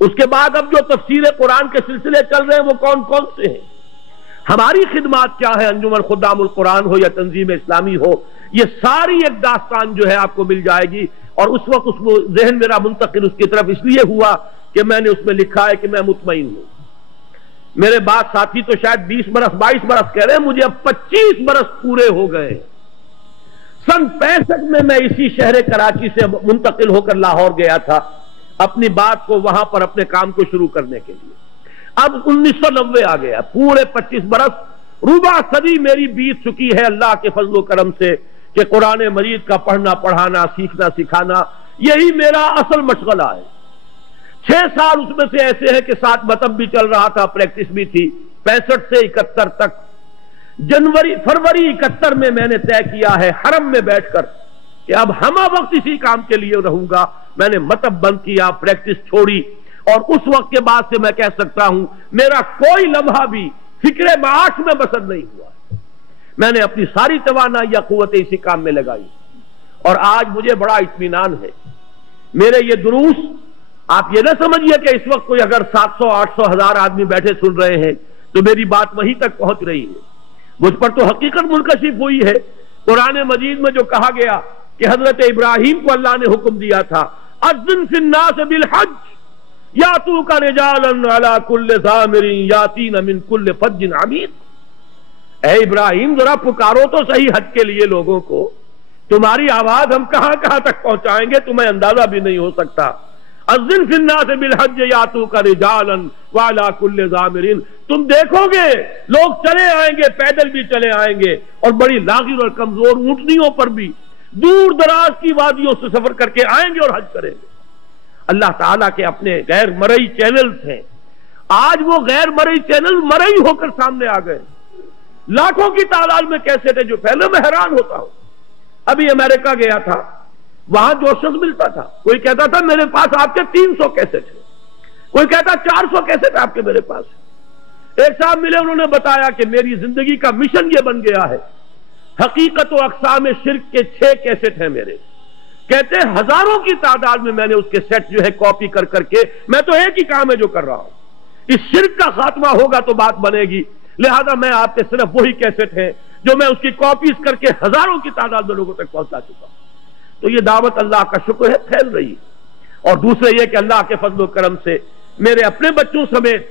اس کے بعد اب جو تفسیر قرآن کے سلسلے چل رہے ہیں وہ کون کون سے ہیں، ہماری خدمات کیا ہے، انجمن خدام القرآن ہو یا تنظیم اسلامی ہو، یہ ساری ایک داستان جو ہے آپ کو مل جائے گی۔ اور اس وقت اس ذہن میرا منتقل اس کی طرف اس لیے ہوا کہ میں نے اس میں لکھا ہے کہ میں مطمئن ہوں۔ میرے بعد ساتھی تو شاید 20 برس 22 برس کہہ رہے ہیں، مجھے اب 25 برس پورے ہو گئے۔ سن 65 میں میں اسی شہر کراچی سے منتقل ہو کر لاہور گیا تھا اپنی بات کو وہاں پر اپنے کام کو شروع کرنے کے لیے۔ اب 1990 آ گیا، پورے 25 برس ربع صدی میری بیت چکی ہے اللہ کے فضل و کرم سے کہ قرآن مجید کا پڑھنا پڑھانا سیکھنا سکھانا یہی میرا اصل مشغلہ ہے۔ 6 سال اس میں سے ایسے ہیں کہ ساتھ مطلب بھی چل رہا تھا، پریکٹس بھی تھی۔ 65 سے 71 تک فروری 71 میں نے طے کیا ہے حرم میں بیٹھ کر کہ اب ہمہ وقت اسی کام کے لیے رہوں گا۔ میں نے مطلب بند کیا، پریکٹس چھوڑی، اور اس وقت کے بعد سے میں کہہ سکتا ہوں میرا کوئی لمحہ بھی فکر معاش میں بسر نہیں ہوا۔ میں نے اپنی ساری توانائی یا قوت اسی کام میں لگائی، اور آج مجھے بڑا اطمینان ہے۔ میرے یہ دروس آپ یہ نہ سمجھیے کہ اس وقت کوئی اگر 700 800 1000 آدمی بیٹھے سن رہے ہیں تو میری بات وہیں تک پہنچ رہی ہے، مجھ پر تو حقیقت منکشف ہوئی ہے۔ قرآن مجید میں جو کہا گیا کہ حضرت ابراہیم کو اللہ نے حکم دیا تھا اذن فی الناس بالحج یاتوک رجالا علی کل ضامر یاتین من کل فج عمیق، اے ابراہیم ذرا پکارو تو صحیح حج کے لیے لوگوں کو، تمہاری آواز ہم کہاں کہاں تک پہنچائیں گے تمہیں اندازہ بھی نہیں ہو سکتا۔ اذن فی الناس بالحج یاتوک رجالا وعلی کل ضامر، تم دیکھو گے لوگ چلے آئیں گے، پیدل بھی چلے آئیں گے، اور بڑی لاغر اور کمزور اونٹنیوں پر بھی دور دراز کی وادیوں سے سفر کر کے آئیں گے اور حج کریں گے۔ اللہ تعالیٰ کے اپنے غیر مرئی چینلز ہیں، آج وہ غیر مرئی چینل مرئی ہو کر سامنے آ گئے، لاکھوں کی تعداد میں کیسٹ ہے جو پہلے میں حیران ہوتا ہوں۔ ابھی امریکہ گیا تھا، وہاں جو شخص ملتا تھا کوئی کہتا تھا میرے پاس آپ کے 300 کیسٹ ہیں، کوئی کہتا 400 کیسٹ آپ کے میرے پاس ہیں۔ ایک صاحب ملے، انہوں نے بتایا کہ میری زندگی کا مشن یہ بن گیا ہے، حقیقت و اقسام شرک کے 6 کیسٹ ہیں میرے، کہتے ہیں ہزاروں کی تعداد میں میں نے اس کے سیٹ جو ہے کاپی کر کر کے، میں تو ایک ہی کام ہے جو کر رہا ہوں، اس شرک کا خاتمہ ہوگا تو بات بنے گی، لہذا میں آپ کے صرف وہی کیسٹ ہیں جو میں اس کی کاپیز کر کے ہزاروں کی تعداد میں لوگوں تک پہنچا چکا ہوں۔ تو یہ دعوت اللہ کا شکر ہے پھیل رہی ہے۔ اور دوسرے یہ کہ اللہ کے فضل و کرم سے میرے اپنے بچوں سمیت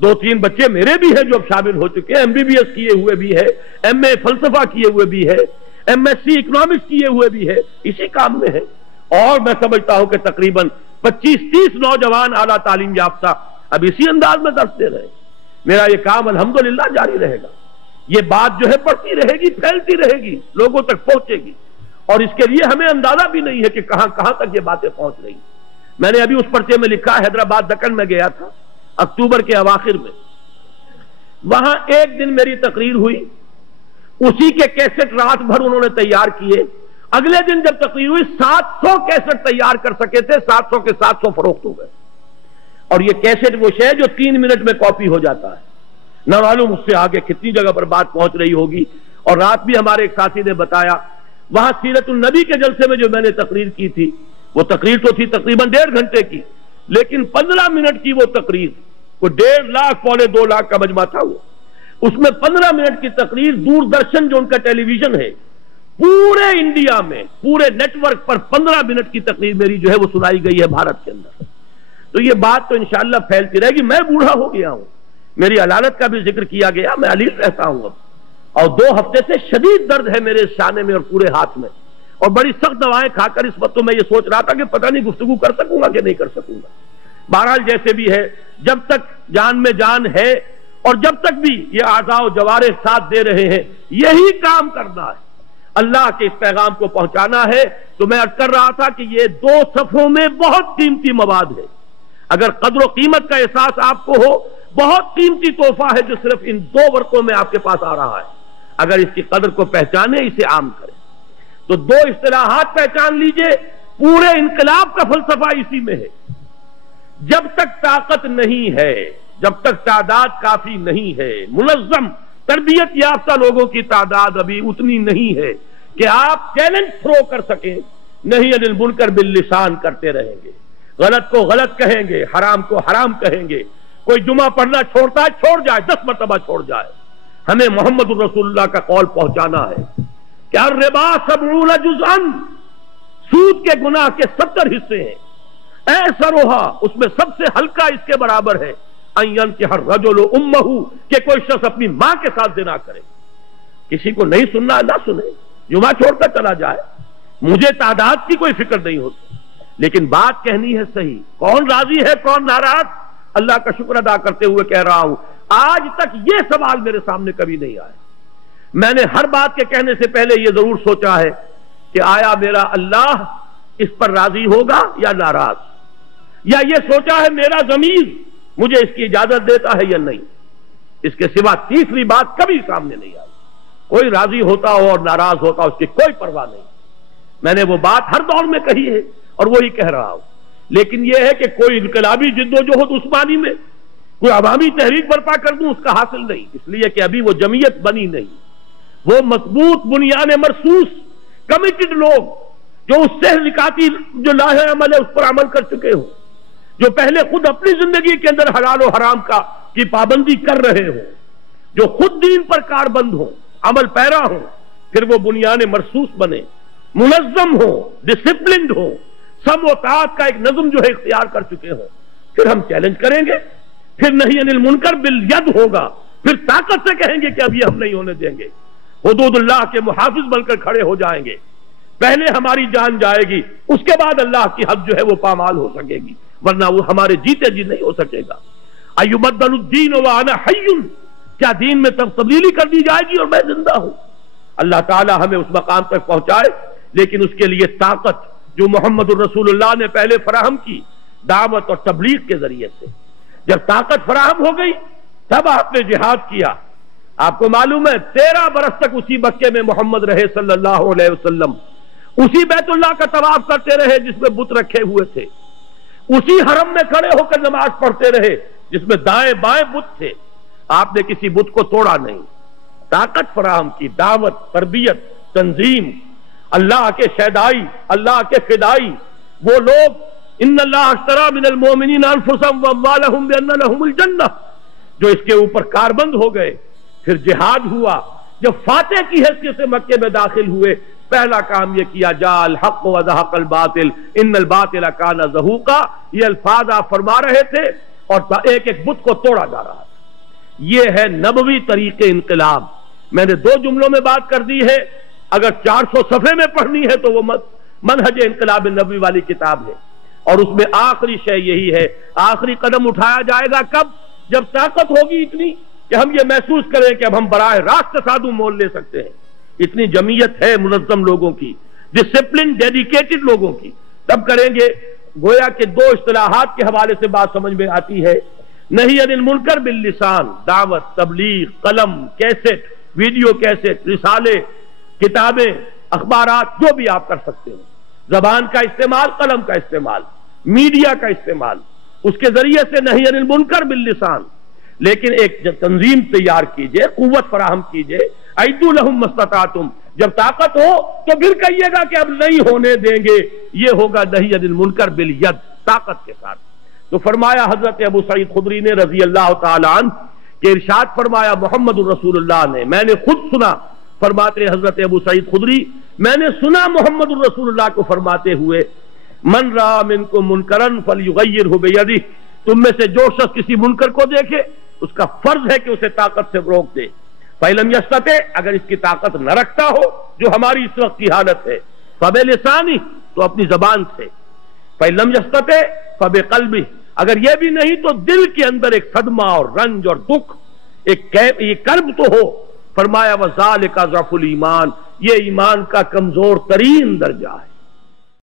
2-3 بچے میرے بھی ہیں جو اب شامل ہو چکے ہیں، MBBS کیے ہوئے بھی ہے، MA فلسفہ کیے ہوئے بھی ہے، MSc اکنامکس کیے ہوئے بھی ہے، اسی کام میں ہے۔ اور میں سمجھتا ہوں کہ تقریباً 25-30 نوجوان اعلیٰ تعلیم یافتہ اب اسی انداز میں درس دے رہے ہیں۔ میرا یہ کام الحمدللہ جاری رہے گا، یہ بات جو ہے بڑھتی رہے گی، پھیلتی رہے گی، لوگوں تک پہنچے گی، اور اس کے لیے ہمیں اندازہ بھی نہیں ہے کہ کہاں کہاں تک یہ باتیں پہنچ رہی ہیں۔ میں نے ابھی اس پرچے میں لکھا، حیدرآباد دکن میں گیا تھا اکتوبر کے اواخر میں، وہاں ایک دن میری تقریر ہوئی، اسی کے کیسٹ رات بھر انہوں نے تیار کیے، اگلے دن جب تقریر ہوئی 700 کیسٹ تیار کر سکے تھے، 700 کے 700 فروخت ہو گئے۔ اور یہ کیسٹ وہ شے جو 3 منٹ میں کاپی ہو جاتا ہے، نہ معلوم اس سے آگے کتنی جگہ پر بات پہنچ رہی ہوگی۔ اور رات بھی ہمارے ایک ساتھی نے بتایا، وہاں سیرت النبی کے جلسے میں جو میں نے تقریر کی تھی، وہ تقریر تو تھی تقریباً 1.5 گھنٹے کی، لیکن 15 منٹ کی وہ تقریر، وہ 1.5 لاکھ 2.25 لاکھ کا مجمع تھا، وہ اس میں 15 منٹ کی تقریر دوردرشن جو ان کا ٹیلی ویژن ہے پورے انڈیا میں، پورے نیٹ ورک پر 15 منٹ کی تقریر میری جو ہے وہ سنائی گئی ہے بھارت کے اندر۔ تو یہ بات تو انشاءاللہ پھیلتی رہے گی۔ میں بوڑھا ہو گیا ہوں، میری علالت کا بھی ذکر کیا گیا، میں علیل رہتا ہوں اب، اور 2 ہفتے سے شدید درد ہے میرے شانے میں اور پورے ہاتھ میں، اور بڑی سخت دوائیں کھا کر اس وقت تو میں یہ سوچ رہا تھا کہ پتہ نہیں گفتگو کر سکوں گا کہ نہیں کر سکوں گا۔ بہرحال جیسے بھی ہے، جب تک جان میں جان ہے اور جب تک بھی یہ اعضاء و جوارح ساتھ دے رہے ہیں، یہی کام کرنا ہے، اللہ کے اس پیغام کو پہنچانا ہے۔ تو میں عرض کر رہا تھا کہ یہ 2 صفحوں میں بہت قیمتی مواد ہے، اگر قدر و قیمت کا احساس آپ کو ہو، بہت قیمتی تحفہ ہے جو صرف ان 2 ورقوں میں آپ کے پاس آ رہا ہے۔ اگر اس کی قدر کو پہچانے، اسے عام کریں، تو 2 اصطلاحات پہچان لیجئے، پورے انقلاب کا فلسفہ اسی میں ہے۔ جب تک طاقت نہیں ہے، جب تک تعداد کافی نہیں ہے، منظم تربیت یافتہ لوگوں کی تعداد ابھی اتنی نہیں ہے کہ آپ چیلنج تھرو کر سکیں، نہیں انل منکر باللسان کرتے رہیں گے، غلط کو غلط کہیں گے، حرام کو حرام کہیں گے۔ کوئی جمعہ پڑھنا چھوڑتا ہے، چھوڑ جائے، 10 مرتبہ چھوڑ جائے۔ ہمیں محمد الرسول اللہ کا قول پہنچانا ہے کہ الربا 70 جزءا، سود کے گناہ کے 70 حصے ہیں۔ ایسرھا، اس میں سب سے ہلکا اس کے برابر ہے ان ينكح الرجل امه، کہ کوئی شخص اپنی ماں کے ساتھ زنا کرے۔ کسی کو نہیں سننا نہ سنے، جمعہ چھوڑ کر چلا جائے، مجھے تعداد کی کوئی فکر نہیں ہوتی، لیکن بات کہنی ہے صحیح۔ کون راضی ہے کون ناراض، اللہ کا شکر ادا کرتے ہوئے کہہ رہا ہوں آج تک یہ سوال میرے سامنے کبھی نہیں آیا۔ میں نے ہر بات کے کہنے سے پہلے یہ ضرور سوچا ہے کہ آیا میرا اللہ اس پر راضی ہوگا یا ناراض، یا یہ سوچا ہے میرا ضمیر مجھے اس کی اجازت دیتا ہے یا نہیں۔ اس کے سوا تیسری بات کبھی سامنے نہیں آئی۔ کوئی راضی ہوتا ہو اور ناراض ہوتا ہو، اس کی کوئی پرواہ نہیں۔ میں نے وہ بات ہر دور میں کہی ہے اور وہی کہہ رہا ہوں، لیکن یہ ہے کہ کوئی انقلابی جدوجہد عثمانی میں کوئی عوامی تحریک برپا کر دوں، اس کا حاصل نہیں، اس لیے کہ ابھی وہ جمعیت بنی نہیں۔ وہ مضبوط بنیان مرصوص کمیٹڈ لوگ جو اس سے نکاتی جو لاہ عمل ہے اس پر عمل کر چکے ہوں، جو پہلے خود اپنی زندگی کے اندر حلال و حرام کی پابندی کر رہے ہوں، جو خود دین پر کاربند ہوں، عمل پیرا ہوں، پھر وہ بنیان مرصوص بنے، منظم ہو، ڈسپلنڈ ہو، سم و طاعت کا ایک نظم جو ہے اختیار کر چکے ہوں، پھر ہم چیلنج کریں گے، پھر نہی عن المنکر بالید ہوگا، پھر طاقت سے کہیں گے کہ اب یہ ہم نہیں ہونے دیں گے، حدود اللہ کے محافظ بن کر کھڑے ہو جائیں گے۔ پہلے ہماری جان جائے گی، اس کے بعد اللہ کی حد جو ہے وہ پامال ہو سکے گی، ورنہ وہ ہمارے جیتے جی نہیں ہو سکے گا۔ ایبدل الدین وانا حی، کیا دین میں تبدیلی کر دی جائے گی اور میں زندہ ہوں؟ اللہ تعالی ہمیں اس مقام تک پہنچائے، لیکن اس کے لیے طاقت جو محمد الرسول اللہ نے پہلے فراہم کی دعوت اور تبلیغ کے ذریعے سے، جب طاقت فراہم ہو گئی تب آپ نے جہاد کیا۔ آپ کو معلوم ہے 13 برس تک اسی مکے میں محمد رہے صلی اللہ علیہ وسلم، اسی بیت اللہ کا طواف کرتے رہے جس میں بت رکھے ہوئے تھے، اسی حرم میں کھڑے ہو کر نماز پڑھتے رہے جس میں دائیں بائیں بت تھے۔ آپ نے کسی بت کو توڑا نہیں، طاقت فراہم کی، دعوت، تربیت، تنظیم، اللہ کے شیدائی، اللہ کے فدائی، وہ لوگ ان اللہ اشتری من المؤمنین انفسهم واموالهم بان لهم الجنہ، جو اس کے اوپر کاربند ہو گئے۔ پھر جہاد ہوا، جب فاتح کی حیثیت سے مکے میں داخل ہوئے، پہلا کام یہ کیا جا الحق وزہق الباطل ان الباطل کان زہوقا، یہ الفاظ آپ فرما رہے تھے اور ایک ایک بت کو توڑا جا رہا تھا۔ یہ ہے نبوی طریق انقلاب۔ میں نے 2 جملوں میں بات کر دی ہے، اگر 400 صفحے میں پڑھنی ہے تو وہ منہج انقلاب نبوی والی کتاب ہے، اور اس میں آخری شے یہی ہے، آخری قدم اٹھایا جائے گا کب؟ جب طاقت ہوگی اتنی کہ ہم یہ محسوس کریں کہ اب ہم براہ راست تصادم مول لے سکتے ہیں، اتنی جمعیت ہے منظم لوگوں کی، ڈسپلن ڈیڈیکیٹڈ لوگوں کی، تب کریں گے۔ گویا کہ 2 اصطلاحات کے حوالے سے بات سمجھ میں آتی ہے، نہی عن المنکر باللسان، دعوت، تبلیغ، قلم، کیسٹ، ویڈیو کیسٹ، رسالے، کتابیں، اخبارات، جو بھی آپ کر سکتے ہیں، زبان کا استعمال، قلم کا استعمال، میڈیا کا استعمال، اس کے ذریعے سے نہی عن المنکر باللسان، لیکن ایک تنظیم تیار کیجئے، قوت فراہم کیجئے، اعدوا لهم ما استطعتم، جب طاقت ہو تو پھر کہیے گا کہ اب نہیں ہونے دیں گے، یہ ہوگا نہی عن المنکر بالید، طاقت کے ساتھ۔ تو فرمایا حضرت ابو سعید خدری نے رضی اللہ تعالی عنہ کہ ارشاد فرمایا محمد الرسول اللہ نے، میں نے خود سنا، فرماتے حضرت ابو سعید خدری، میں نے سنا محمد الرسول اللہ کو فرماتے ہوئے، من رأى منکم منکرا فلیغیرہ بیدہ، تم میں سے جو شخص کسی منکر کو دیکھے اس کا فرض ہے کہ اسے طاقت سے روک دے، فَإِلَمْ يَسْتَطِعْ، اگر اس کی طاقت نہ رکھتا ہو جو ہماری اس وقت کی حالت ہے، فَبِلِسَانِهِ، تو اپنی زبان سے، فَإِلَمْ يَسْتَطِعْ فَبِقَلْبِهِ، اگر یہ بھی نہیں تو دل کے اندر ایک صدمہ اور رنج اور دکھ، یہ کرب تو ہو۔ فرمایا وَذَلِكَ ضَعْفُ الْإِيمَانِ، یہ ایمان کا کمزور ترین درجہ ہے۔